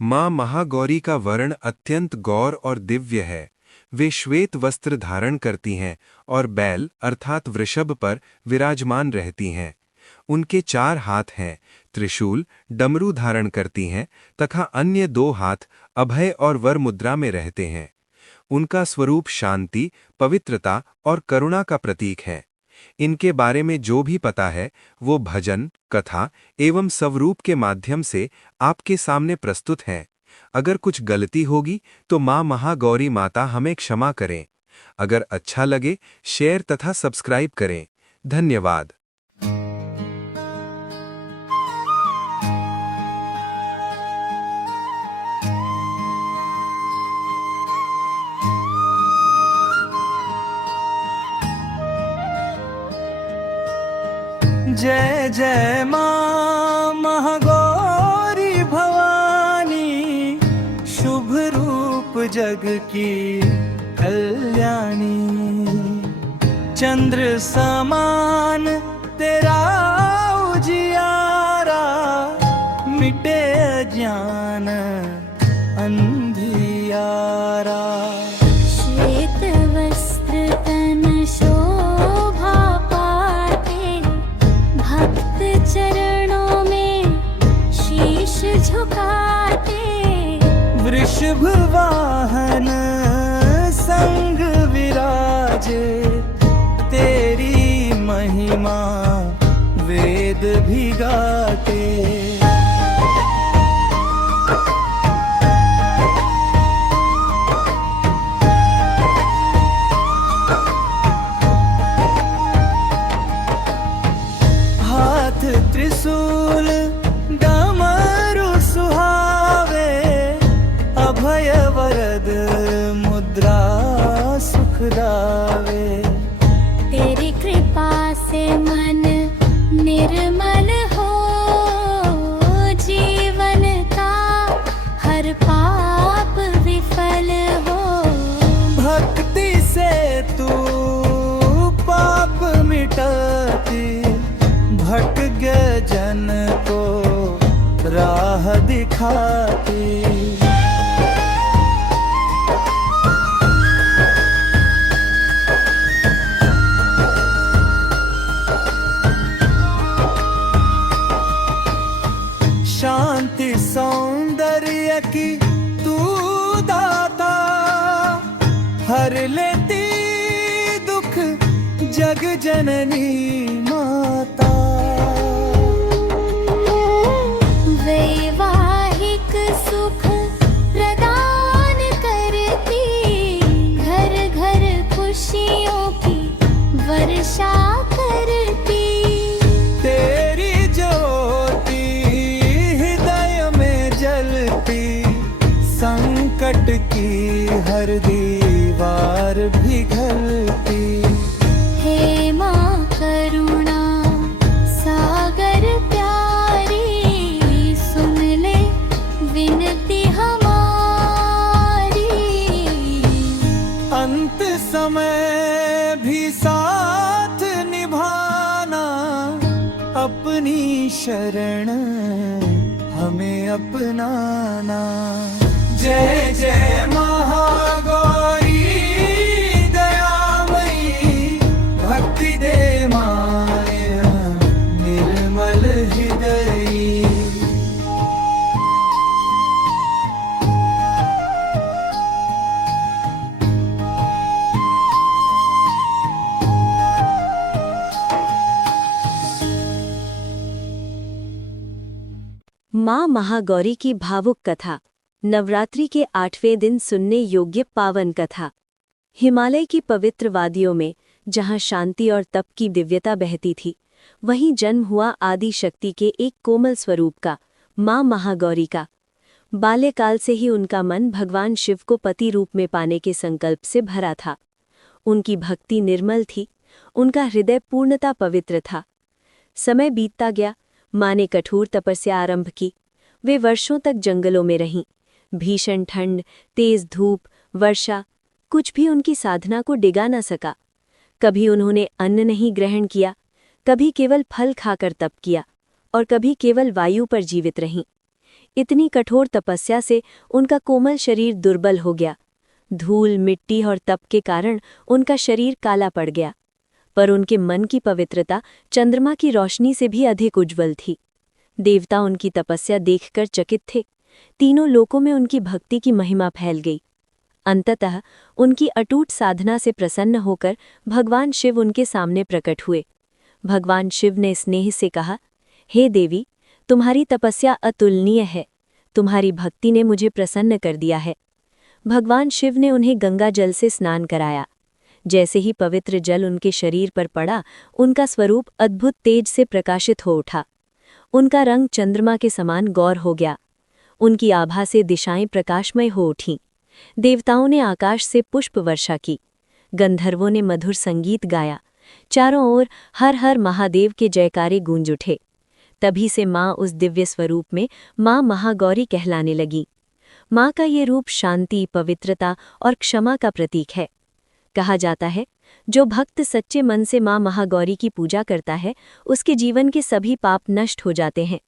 माँ महागौरी का वर्ण अत्यंत गौर और दिव्य है। वे श्वेत वस्त्र धारण करती हैं और बैल अर्थात वृषभ पर विराजमान रहती हैं। उनके 4 हाथ हैं, त्रिशूल, डमरू धारण करती हैं तथा अन्य 2 हाथ अभय और वर मुद्रा में रहते हैं। उनका स्वरूप शांति, पवित्रता और करुणा का प्रतीक है। इनके बारे में जो भी पता है वो भजन, कथा एवं स्वरूप के माध्यम से आपके सामने प्रस्तुत हैं। अगर कुछ गलती होगी तो माँ महागौरी माता हमें क्षमा करें। अगर अच्छा लगे शेयर तथा सब्सक्राइब करें। धन्यवाद। जय जय माँ महागौरी भवानी, शुभ रूप जग की कल्याणी। चंद्र समान तेरा उजियारा, मिटे अज्ञान अंधियारा। श्वेत वस्त्र तन शोभा पाते, भक्त चरणों में शीश झुकाते। वृषभ वाहन संग विराजे, तेरी महिमा वेद भी गाते। हाथ त्रिशूल डमरू सुहावे, अभय वरद मुद्रा सुख दावे। तेरी कृपा से मन निर्मल हो, जीवन का हर पाप विफल हो। भक्ति से तू पाप मिटाती, भटके जन को राह दिखाती। शांति सौंदर्य की तू दाता, हर लेती दुख जग जननी माता। वैवाहिक सुख प्रदान करती, घर घर खुशियों की वर्षा करती। तेरी ज्योति हृदय में जलती, संकट की हर दीवार पिघलती। हे माँ करुणा सागर प्यारी, सुन ले विनती हमारी। अंत समय भी साथ निभाना, अपनी शरण हमें अपनाना। जय जय महागौरी दयामयी, भक्ति दे माया निर्मल हृदयी। माँ महागौरी की भावुक कथा। नवरात्रि के 8वें दिन सुनने योग्य पावन कथा। हिमालय की पवित्र वादियों में जहाँ शांति और तप की दिव्यता बहती थी, वहीं जन्म हुआ आदि शक्ति के एक कोमल स्वरूप का, माँ महागौरी का। बाल्यकाल से ही उनका मन भगवान शिव को पति रूप में पाने के संकल्प से भरा था। उनकी भक्ति निर्मल थी, उनका हृदय पूर्णता पवित्र था। समय बीतता गया, माँ ने कठोर तपस्या आरंभ की। वे वर्षों तक जंगलों में रहीं। भीषण ठंड, तेज धूप, वर्षा, कुछ भी उनकी साधना को डिगा न सका। कभी उन्होंने अन्न नहीं ग्रहण किया, कभी केवल फल खाकर तप किया और कभी केवल वायु पर जीवित रहीं। इतनी कठोर तपस्या से उनका कोमल शरीर दुर्बल हो गया। धूल, मिट्टी और तप के कारण उनका शरीर काला पड़ गया, पर उनके मन की पवित्रता चंद्रमा की रोशनी से भी अधिक उज्ज्वल थी। देवता उनकी तपस्या देखकर चकित थे। तीनों लोकों में उनकी भक्ति की महिमा फैल गई। अंततः उनकी अटूट साधना से प्रसन्न होकर भगवान शिव उनके सामने प्रकट हुए। भगवान शिव ने स्नेह से कहा, हे देवी, तुम्हारी तपस्या अतुलनीय है। तुम्हारी भक्ति ने मुझे प्रसन्न कर दिया है। भगवान शिव ने उन्हें गंगा जल से स्नान कराया। जैसे ही पवित्र जल उनके शरीर पर पड़ा, उनका स्वरूप अद्भुत तेज से प्रकाशित हो उठा। उनका रंग चंद्रमा के समान गौर हो गया। उनकी आभा से दिशाएं प्रकाशमय हो उठीं। देवताओं ने आकाश से पुष्प वर्षा की। गंधर्वों ने मधुर संगीत गाया। चारों ओर हर हर महादेव के जयकारे गूंज उठे। तभी से माँ उस दिव्य स्वरूप में माँ महागौरी कहलाने लगी। माँ का ये रूप शांति, पवित्रता और क्षमा का प्रतीक है। कहा जाता है, जो भक्त सच्चे मन से माँ महागौरी की पूजा करता है, उसके जीवन के सभी पाप नष्ट हो जाते हैं।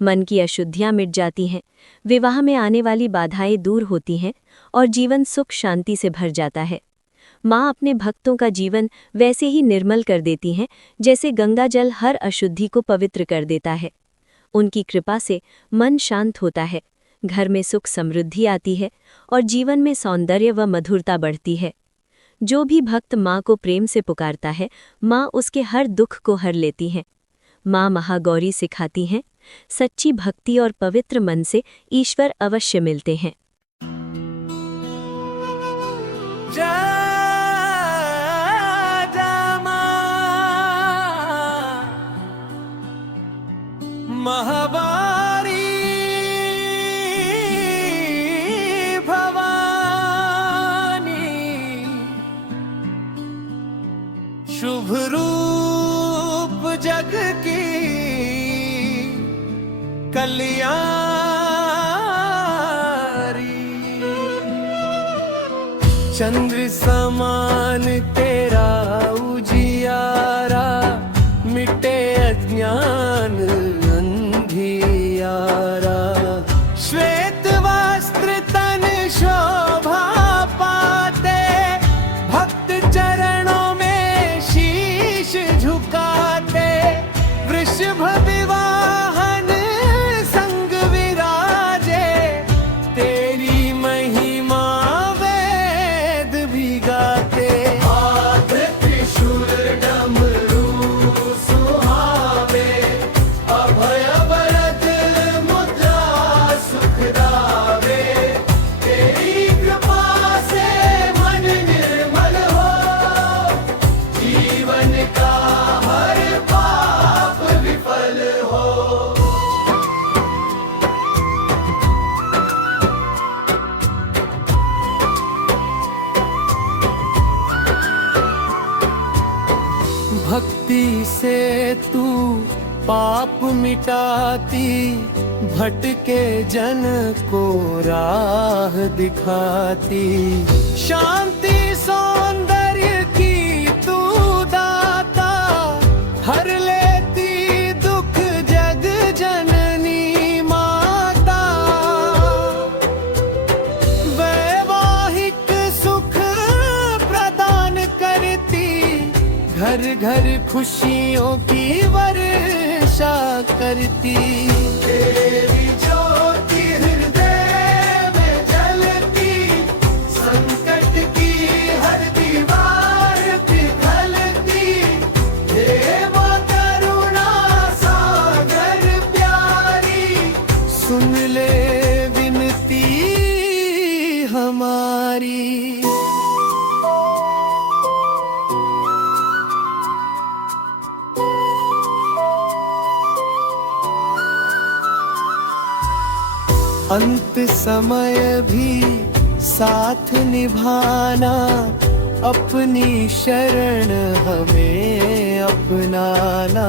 मन की अशुद्धियां मिट जाती हैं, विवाह में आने वाली बाधाएं दूर होती हैं और जीवन सुख शांति से भर जाता है। माँ अपने भक्तों का जीवन वैसे ही निर्मल कर देती हैं जैसे गंगा जल हर अशुद्धि को पवित्र कर देता है। उनकी कृपा से मन शांत होता है, घर में सुख समृद्धि आती है और जीवन में सौंदर्य व मधुरता बढ़ती है। जो भी भक्त माँ को प्रेम से पुकारता है, माँ उसके हर दुख को हर लेती हैं। माँ महागौरी सिखाती हैं, सच्ची भक्ति और पवित्र मन से ईश्वर अवश्य मिलते हैं। महावारी भवानी, शुभ रूप जग की कल्याणी, चंद्र समान तेरा उजियारा, मिटे अज्ञान अंधियारा। श्वेत वस्त्र तन शोभा पाते, भक्त चरणों में शीश झुकाते। वृषभ विवाहन संग विराजे, तेरी महिमा वेद भी गाते। हाथ त्रिशूल डमरू सुहावे, अभय वरद मुद्रा सुख दावे। तेरी कृपा से मन निर्मल हो, जीवन का हर पाप विफल हो। भक्ति से तू पाप मिटाती, भटके जन को राह दिखाती। शांति सौंदर्य की तू दाता, हर लेती दुख जग जननी माता। वैवाहिक सुख प्रदान करती, घर घर खुशियों की वर्षा करती। तेरी ज्योति हृदय में जलती, संकट की हर दीवार पिघलती। हे मां करुणा सागर प्यारी, सुन ले विनती हमारी। अंत समय भी साथ निभाना, अपनी शरण हमें अपनाना।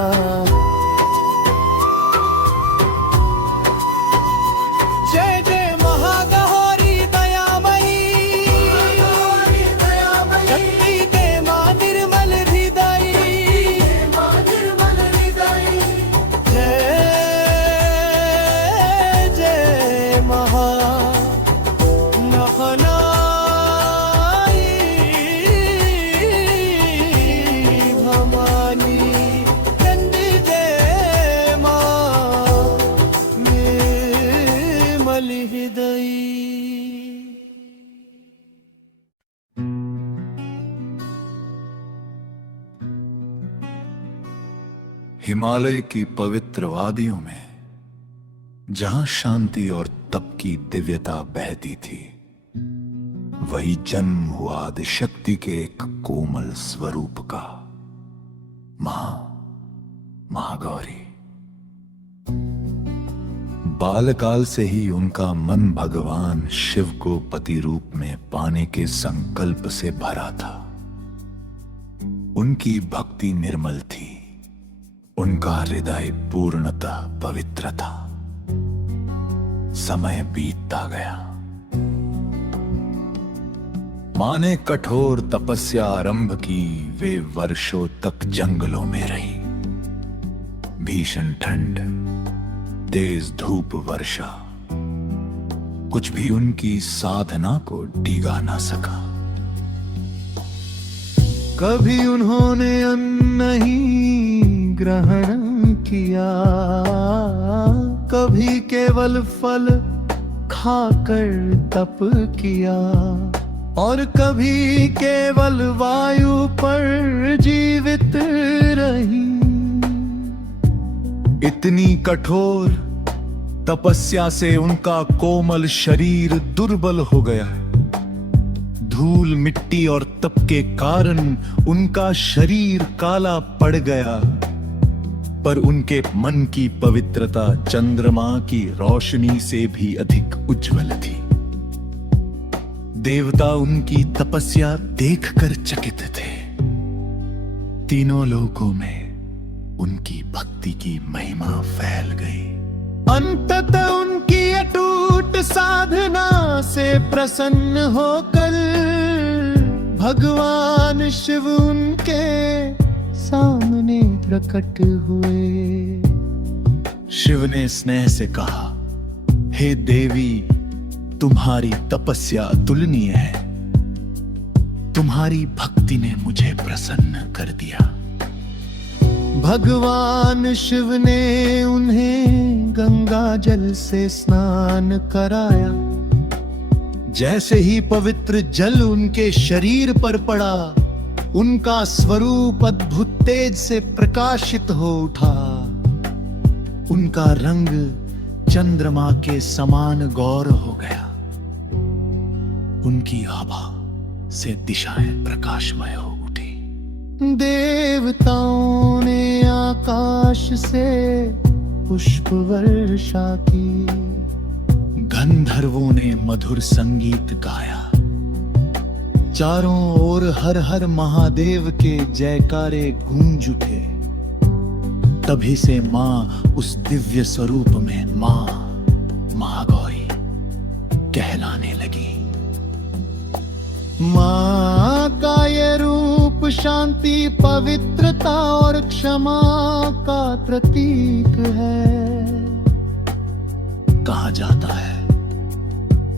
जय जय महागौरी दयामयी, शक्ति दे मां निर्मल हृदयी। जय जय हृदयी। हिमालय की पवित्र वादियों में जहां शांति और तप की दिव्यता बहती थी, वही जन्म हुआ आदिशक्ति के एक कोमल स्वरूप का, महागौरी। बालकाल से ही उनका मन भगवान शिव को पति रूप में पाने के संकल्प से भरा था। उनकी भक्ति निर्मल थी, उनका हृदय पूर्णतः पवित्र था। समय बीतता गया। मां ने कठोर तपस्या आरंभ की। वे वर्षों तक जंगलों में रही। भीषण ठंड, तेज धूप, वर्षा, कुछ भी उनकी साधना को डिगा ना सका। कभी उन्होंने अन्न नहीं ग्रहण किया, कभी केवल फल खाकर तप किया, और कभी केवल वायु पर जीवित रही। इतनी कठोर तपस्या से उनका कोमल शरीर दुर्बल हो गया। धूल, मिट्टी और तप के कारण उनका शरीर काला पड़ गया, पर उनके मन की पवित्रता चंद्रमा की रोशनी से भी अधिक उज्जवल थी। देवता उनकी तपस्या देखकर चकित थे। तीनों लोकों में उनकी भक्ति की महिमा फैल गई। अंततः उनकी अटूट साधना से प्रसन्न होकर भगवान शिव उनके सामने प्रकट हुए। शिव ने स्नेह से कहा, हे देवी, तुम्हारी तपस्या अतुलनीय है। तुम्हारी भक्ति ने मुझे प्रसन्न कर दिया। भगवान शिव ने उन्हें गंगा जल से स्नान कराया। जैसे ही पवित्र जल उनके शरीर पर पड़ा, उनका स्वरूप अद्भुत तेज से प्रकाशित हो उठा। उनका रंग चंद्रमा के समान गौर हो गया। उनकी आभा से दिशाएं प्रकाशमय हो उठी। देवताओं ने आकाश से पुष्प वर्षा की। गंधर्वों ने मधुर संगीत गाया। चारों ओर हर हर महादेव के जयकारे गूंज उठे। तभी से मां उस दिव्य स्वरूप में मां महागौरी कहलाने लगी। मां का ये रूप शांति, पवित्रता और क्षमा का प्रतीक है। कहा जाता है,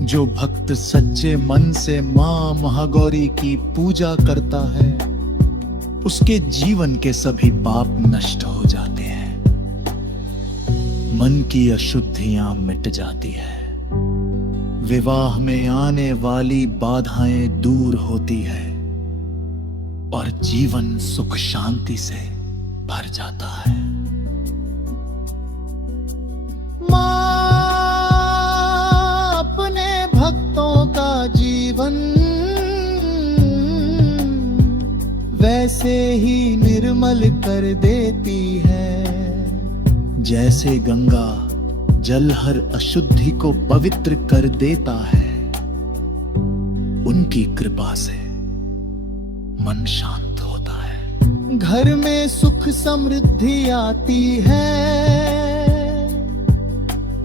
जो भक्त सच्चे मन से मां महागौरी की पूजा करता है, उसके जीवन के सभी पाप नष्ट हो जाते हैं। मन की अशुद्धियां मिट जाती है। विवाह में आने वाली बाधाएं दूर होती है और जीवन सुख शांति से भर जाता है। मां अपने भक्तों का जीवन वैसे ही निर्मल कर देती है, जैसे गंगा जल हर अशुद्धि को पवित्र कर देता है। उनकी कृपा से मन शांत होता है। घर में सुख समृद्धि आती है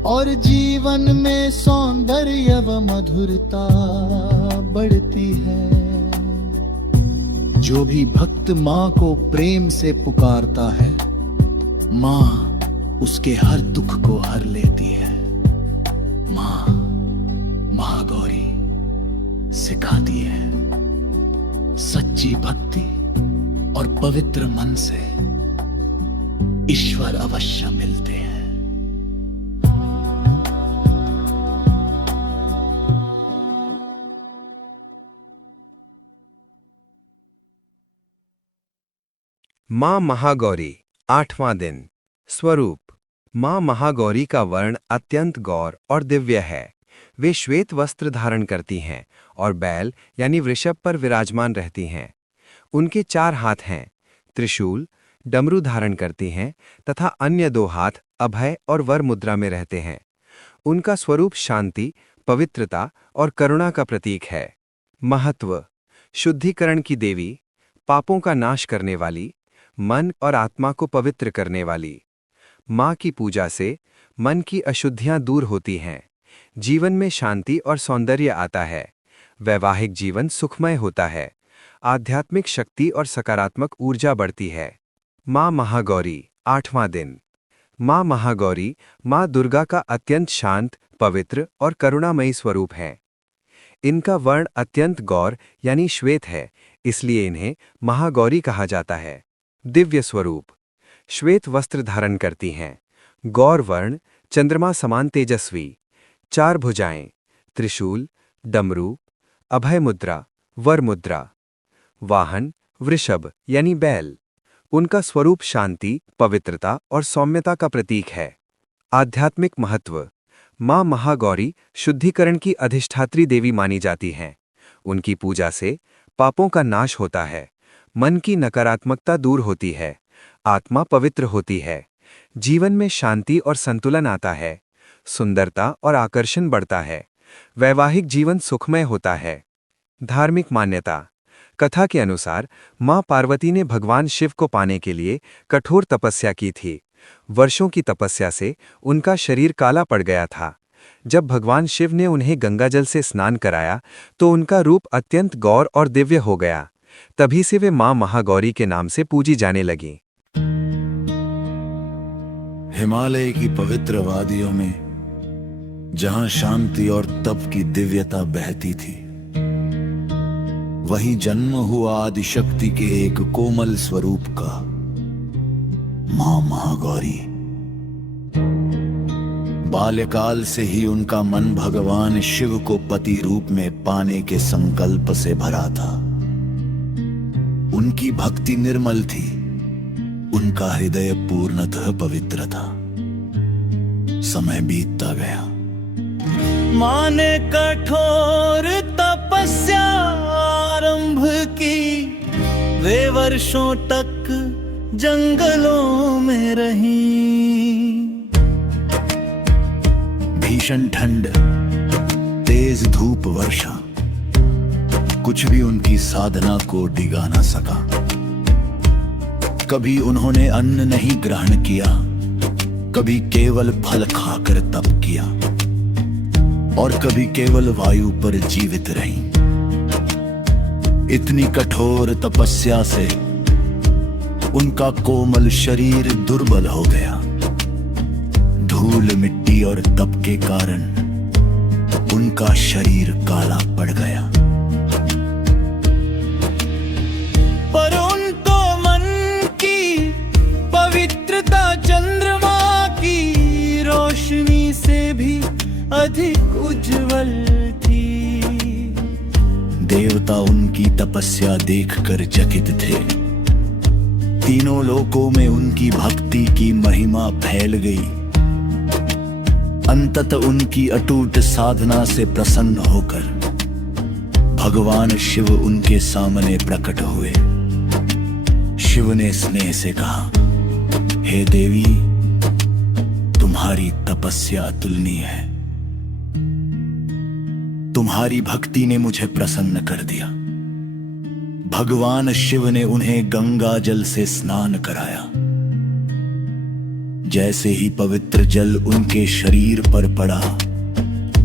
और जीवन में सौंदर्य व मधुरता बढ़ती है। जो भी भक्त मां को प्रेम से पुकारता है, मां उसके हर दुख को हर लेती है। मां महागौरी सिखाती है, सच्ची भक्ति और पवित्र मन से ईश्वर अवश्य मिलते हैं। माँ महागौरी 8वां दिन। स्वरूप। माँ महागौरी का वर्ण अत्यंत गौर और दिव्य है। वे श्वेत वस्त्र धारण करती हैं और बैल यानी वृषभ पर विराजमान रहती हैं। उनके 4 हाथ हैं, त्रिशूल, डमरू धारण करती हैं तथा अन्य 2 हाथ अभय और वर मुद्रा में रहते हैं। उनका स्वरूप शांति, पवित्रता और करुणा का प्रतीक है। महत्व। शुद्धिकरण की देवी, पापों का नाश करने वाली, मन और आत्मा को पवित्र करने वाली। माँ की पूजा से मन की अशुद्धियां दूर होती हैं, जीवन में शांति और सौंदर्य आता है, वैवाहिक जीवन सुखमय होता है, आध्यात्मिक शक्ति और सकारात्मक ऊर्जा बढ़ती है। माँ महागौरी 8वां दिन। माँ महागौरी माँ दुर्गा का अत्यंत शांत, पवित्र और करुणामयी स्वरूप है। इनका वर्ण अत्यंत गौर यानी श्वेत है, इसलिए इन्हें महागौरी कहा जाता है। दिव्य स्वरूप। श्वेत वस्त्र धारण करती हैं, गौर वर्ण, चंद्रमा समान तेजस्वी, 4 भुजाएं, त्रिशूल, डमरू, अभय मुद्रा, वर मुद्रा। वाहन वृषभ यानी बैल। उनका स्वरूप शांति, पवित्रता और सौम्यता का प्रतीक है। आध्यात्मिक महत्व। माँ महागौरी शुद्धिकरण की अधिष्ठात्री देवी मानी जाती हैं। उनकी पूजा से पापों का नाश होता है, मन की नकारात्मकता दूर होती है, आत्मा पवित्र होती है, जीवन में शांति और संतुलन आता है, सुंदरता और आकर्षण बढ़ता है, वैवाहिक जीवन सुखमय होता है। धार्मिक मान्यता। कथा के अनुसार माँ पार्वती ने भगवान शिव को पाने के लिए कठोर तपस्या की थी। वर्षों की तपस्या से उनका शरीर काला पड़ गया था। जब भगवान शिव ने उन्हें गंगाजल से स्नान कराया तो उनका रूप अत्यंत गौर और दिव्य हो गया। तभी से वे माँ महागौरी के नाम से पूजी जाने लगीं। हिमालय की पवित्र वादियों में जहां शांति और तप की दिव्यता बहती थी, वहीं जन्म हुआ आदिशक्ति के एक कोमल स्वरूप का, मां महागौरी। बाल्यकाल से ही उनका मन भगवान शिव को पति रूप में पाने के संकल्प से भरा था। उनकी भक्ति निर्मल थी, उनका हृदय पूर्णतः पवित्र था। समय बीतता गया। मां ने कठोर तपस्या आरंभ की, वे वर्षों तक जंगलों में रही। भीषण ठंड, तेज धूप, वर्षा, कुछ भी उनकी साधना को डिगा न सका। कभी उन्होंने अन्न नहीं ग्रहण किया, कभी केवल फल खाकर तप किया और कभी केवल वायु पर जीवित रही। इतनी कठोर तपस्या से उनका कोमल शरीर दुर्बल हो गया। धूल, मिट्टी और तप के कारण उनका शरीर काला पड़ गया। पर उनको मन की पवित्रता चंद्रमा की रोशनी से भी अधिक उज्जवल थी। देवता उनकी तपस्या देखकर चकित थे। तीनों लोकों में उनकी भक्ति की महिमा फैल गई। अंततः उनकी अटूट साधना से प्रसन्न होकर भगवान शिव उनके सामने प्रकट हुए। शिव ने स्नेह से कहा, हे देवी, तुम्हारी तपस्या अतुलनीय है। तुम्हारी भक्ति ने मुझे प्रसन्न कर दिया। भगवान शिव ने उन्हें गंगा जल से स्नान कराया। जैसे ही पवित्र जल उनके शरीर पर पड़ा,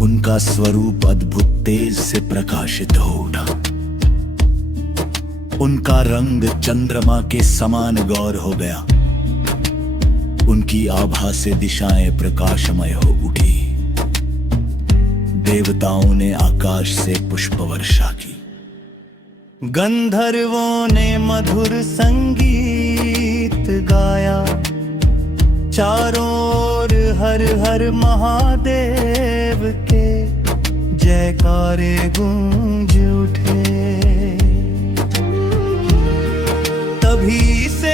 उनका स्वरूप अद्भुत तेज से प्रकाशित हो उठा। उनका रंग चंद्रमा के समान गौर हो गया। उनकी आभा से दिशाएं प्रकाशमय हो उठी। देवताओं ने आकाश से पुष्प वर्षा की। गंधर्वों ने मधुर संगीत गाया। चारों ओर हर हर महादेव के जयकारे गूंज उठे। तभी से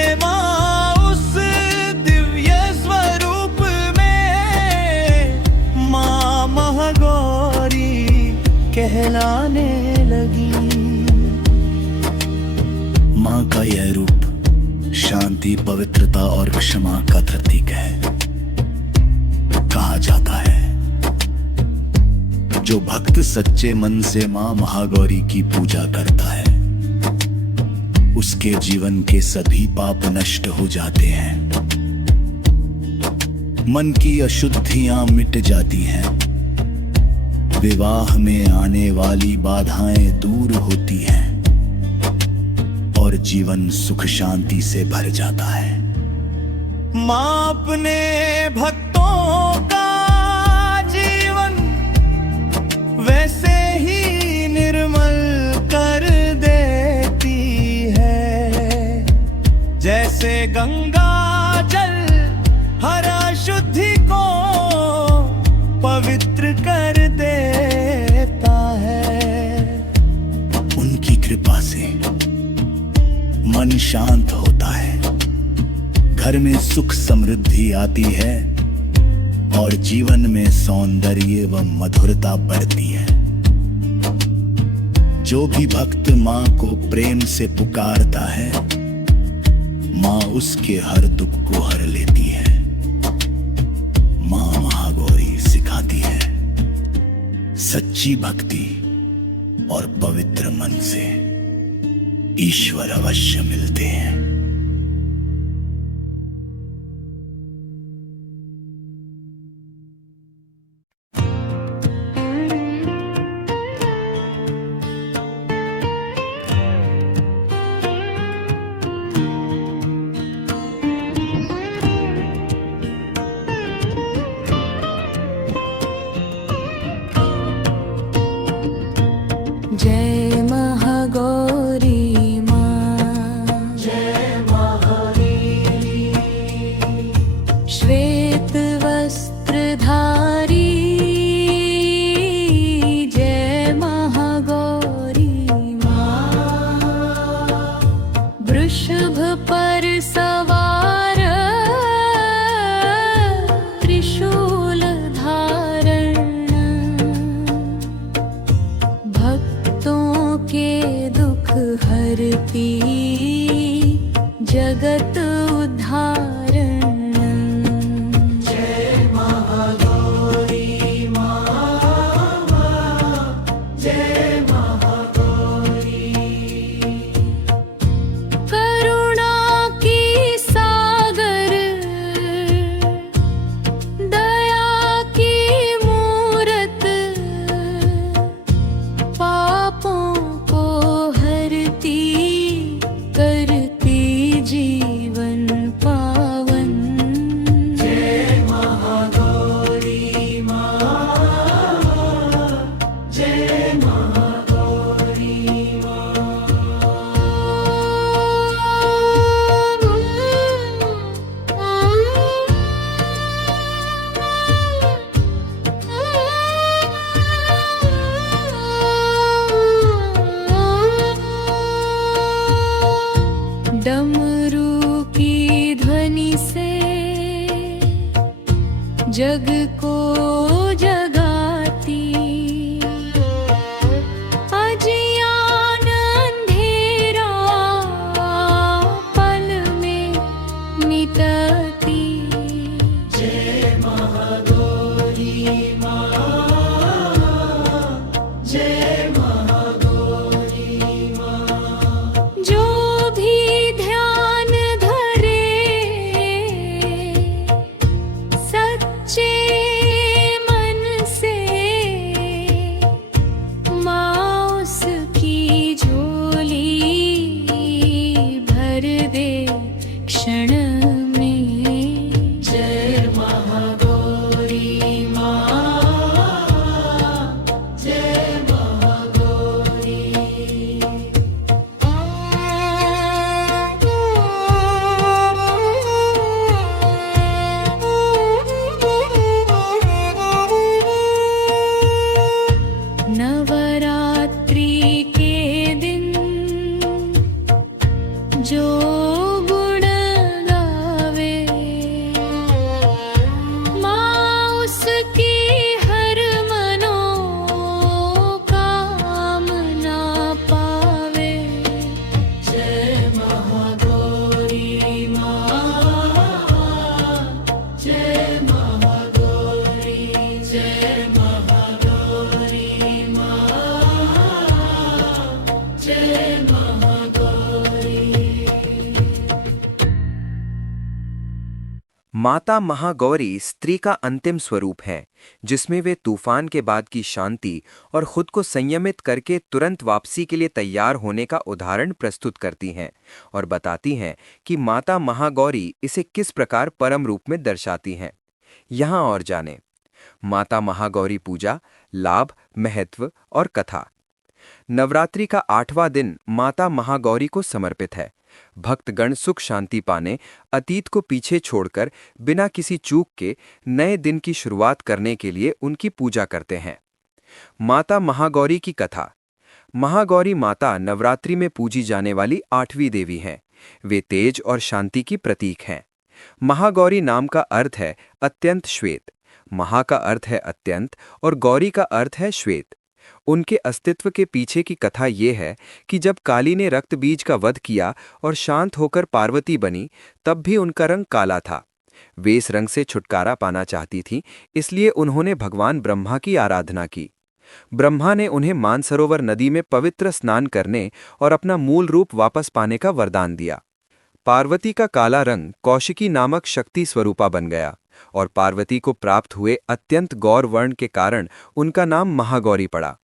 कहलाने लगी। माँ का यह रूप शांति, पवित्रता और क्षमा का प्रतीक है। कहा जाता है जो भक्त सच्चे मन से माँ महागौरी की पूजा करता है उसके जीवन के सभी पाप नष्ट हो जाते हैं। मन की अशुद्धियां मिट जाती हैं। विवाह में आने वाली बाधाएं दूर होती हैं और जीवन सुख शांति से भर जाता है। मां अपने भक्तों का जीवन वैसे ही निर्मल कर देती है जैसे गंगा जल हर अशुद्धि को पवित्र कर देता है। उनकी कृपा से मन शांत होता है, घर में सुख समृद्धि आती है और जीवन में सौंदर्य व मधुरता बढ़ती है। जो भी भक्त माँ को प्रेम से पुकारता है माँ उसके हर दुख को हर लेती है। माँ महागौरी सिखाती है सच्ची भक्ति और पवित्र मन से ईश्वर अवश्य मिलते हैं। जय महागौरी माँ, जय महागौरी, श्वेत वस्त्रधारी जय महागौरी माँ, वृषभ पर सवार त्रिशूल धारण भक्तों के दुख हरती जगत उद्धारण। जय महागौरी माँ, जय महागौरी, करुणा की सागर दया की मूरत पापों को हरती करती जीवन पावन। जय महागौरी माँ, जय महागौरी डमरू की ध्वनि से जग को जगाती अजियान अंधेरा पल में मिटाती। जय महागौरी माँ, जय महागौरी माँ, जो भी ध्यान धरे सच्चे माता महागौरी स्त्री का अंतिम स्वरूप है, जिसमें वे तूफान के बाद की शांति और खुद को संयमित करके तुरंत वापसी के लिए तैयार होने का उदाहरण प्रस्तुत करती हैं और बताती हैं कि माता महागौरी इसे किस प्रकार परम रूप में दर्शाती हैं। यहाँ और जानें। माता महागौरी पूजा, लाभ, महत्व और कथा। नवरात्रि का 8वां दिन माता महागौरी को समर्पित है। भक्तगण सुख शांति पाने, अतीत को पीछे छोड़कर बिना किसी चूक के नए दिन की शुरुआत करने के लिए उनकी पूजा करते हैं। माता महागौरी की कथा। महागौरी माता नवरात्रि में पूजी जाने वाली 8वीं देवी हैं। वे तेज और शांति की प्रतीक हैं। महागौरी नाम का अर्थ है अत्यंत श्वेत। महा का अर्थ है अत्यंत और गौरी का अर्थ है श्वेत। उनके अस्तित्व के पीछे की कथा ये है कि जब काली ने रक्त बीज का वध किया और शांत होकर पार्वती बनी, तब भी उनका रंग काला था। वे इस रंग से छुटकारा पाना चाहती थीं, इसलिए उन्होंने भगवान ब्रह्मा की आराधना की। ब्रह्मा ने उन्हें मानसरोवर नदी में पवित्र स्नान करने और अपना मूल रूप वापस पाने का वरदान दिया। पार्वती का काला रंग कौशिकी नामक शक्ति स्वरूपा बन गया और पार्वती को प्राप्त हुए अत्यंत गौर वर्ण के कारण उनका नाम महागौरी पड़ा।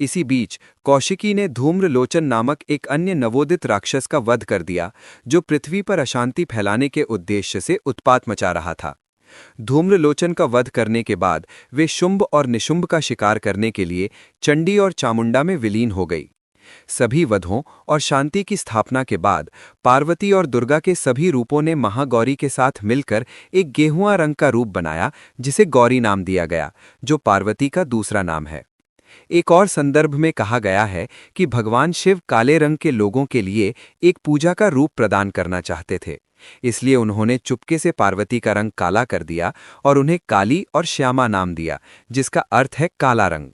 इसी बीच कौशिकी ने धूम्रलोचन नामक एक अन्य नवोदित राक्षस का वध कर दिया, जो पृथ्वी पर अशांति फैलाने के उद्देश्य से उत्पात मचा रहा था। धूम्रलोचन का वध करने के बाद वे शुंभ और निशुंभ का शिकार करने के लिए चंडी और चामुंडा में विलीन हो गई। सभी वधों और शांति की स्थापना के बाद पार्वती और दुर्गा के सभी रूपों ने महागौरी के साथ मिलकर एक गेहुआ रंग का रूप बनाया, जिसे गौरी नाम दिया गया, जो पार्वती का दूसरा नाम है। एक और संदर्भ में कहा गया है कि भगवान शिव काले रंग के लोगों के लिए एक पूजा का रूप प्रदान करना चाहते थे, इसलिए उन्होंने चुपके से पार्वती का रंग काला कर दिया और उन्हें काली और श्यामा नाम दिया, जिसका अर्थ है काला रंग।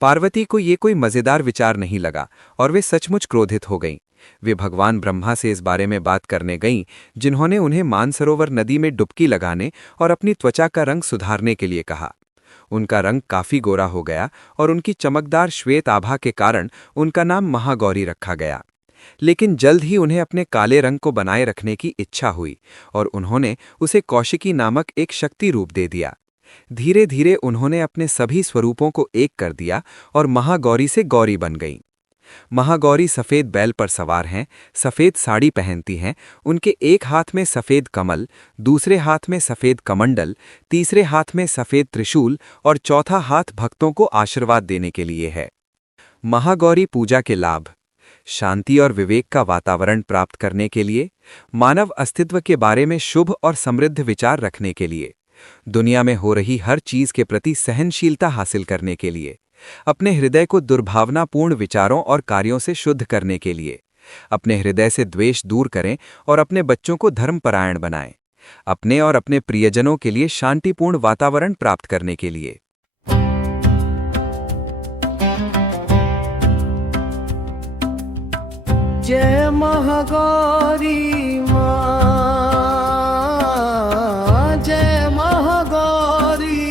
पार्वती को ये कोई मजेदार विचार नहीं लगा और वे सचमुच क्रोधित हो गईं। वे भगवान ब्रह्मा से इस बारे में बात करने गईं, जिन्होंने उन्हें मानसरोवर नदी में डुबकी लगाने और अपनी त्वचा का रंग सुधारने के लिए कहा। उनका रंग काफी गोरा हो गया और उनकी चमकदार श्वेत आभा के कारण उनका नाम महागौरी रखा गया। लेकिन जल्द ही उन्हें अपने काले रंग को बनाए रखने की इच्छा हुई और उन्होंने उसे कौशिकी नामक एक शक्ति रूप दे दिया। धीरे धीरे उन्होंने अपने सभी स्वरूपों को एक कर दिया और महागौरी से गौरी बन गईं। महागौरी सफेद बैल पर सवार हैं, सफेद साड़ी पहनती हैं। उनके एक हाथ में सफेद कमल, दूसरे हाथ में सफेद कमंडल, तीसरे हाथ में सफेद त्रिशूल और चौथा हाथ भक्तों को आशीर्वाद देने के लिए है। महागौरी पूजा के लाभ। शांति और विवेक का वातावरण प्राप्त करने के लिए, मानव अस्तित्व के बारे में शुभ और समृद्ध विचार रखने के लिए, दुनिया में हो रही हर चीज के प्रति सहनशीलता हासिल करने के लिए, अपने हृदय को दुर्भावनापूर्ण विचारों और कार्यों से शुद्ध करने के लिए, अपने हृदय से द्वेष दूर करें और अपने बच्चों को धर्मपरायण बनाएं, अपने और अपने प्रियजनों के लिए शांतिपूर्ण वातावरण प्राप्त करने के लिए। जय महागौरी माँ, जय महागौरी।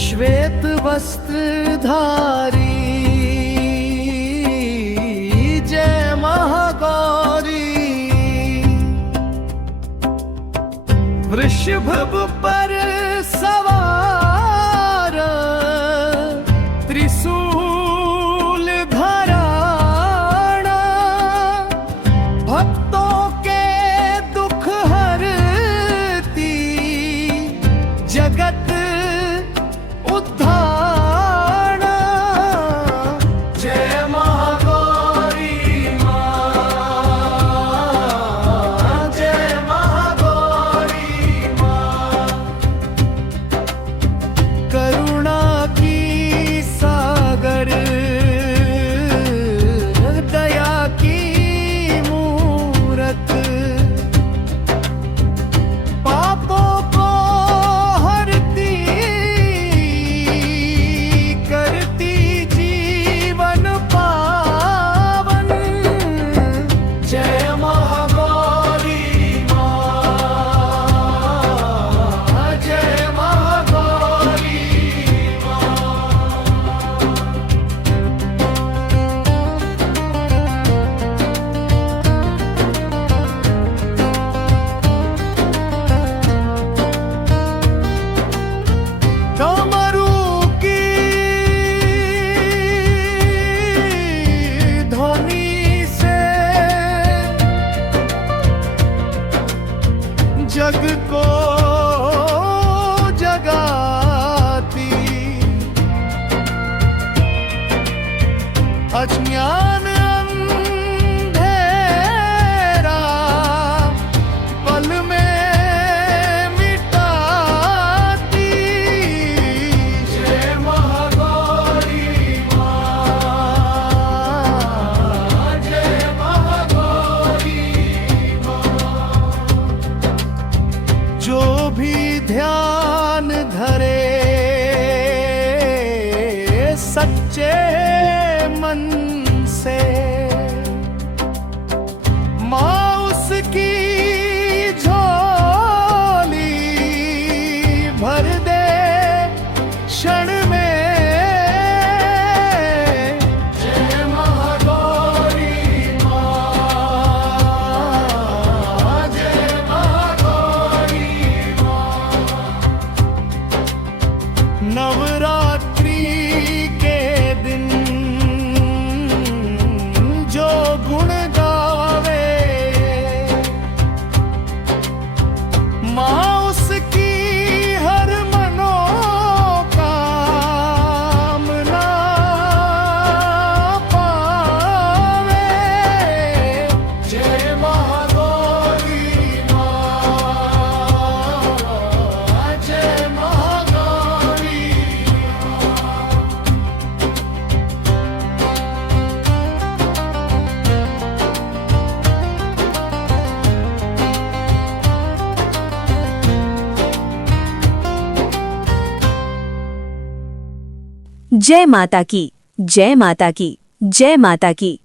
श्वेत वस्त्रधारी, जय महागौरी। वृषभ पर सवार, त्रिशूल धराना, भक्तों के दुख हरती, जगत उद्धारणा। जय महागौरी माँ, जय महागौरी माँ, सच्चे मन से माँ उसकी झोली भर दे क्षण में। जय महागौरी माँ, जय महागौरी माँ। नवरात्रि के दिन जो गुण गावे माँ उसकी हर मनोकामना पावे। जय महागौरी माँ, जय महागौरी जय माता की, जय माता की, जय माता की।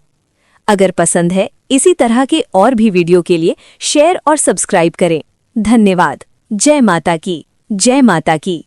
अगर पसंद है इसी तरह के और भी वीडियो के लिए शेयर और सब्सक्राइब करें। धन्यवाद। जय माता की, जय माता की।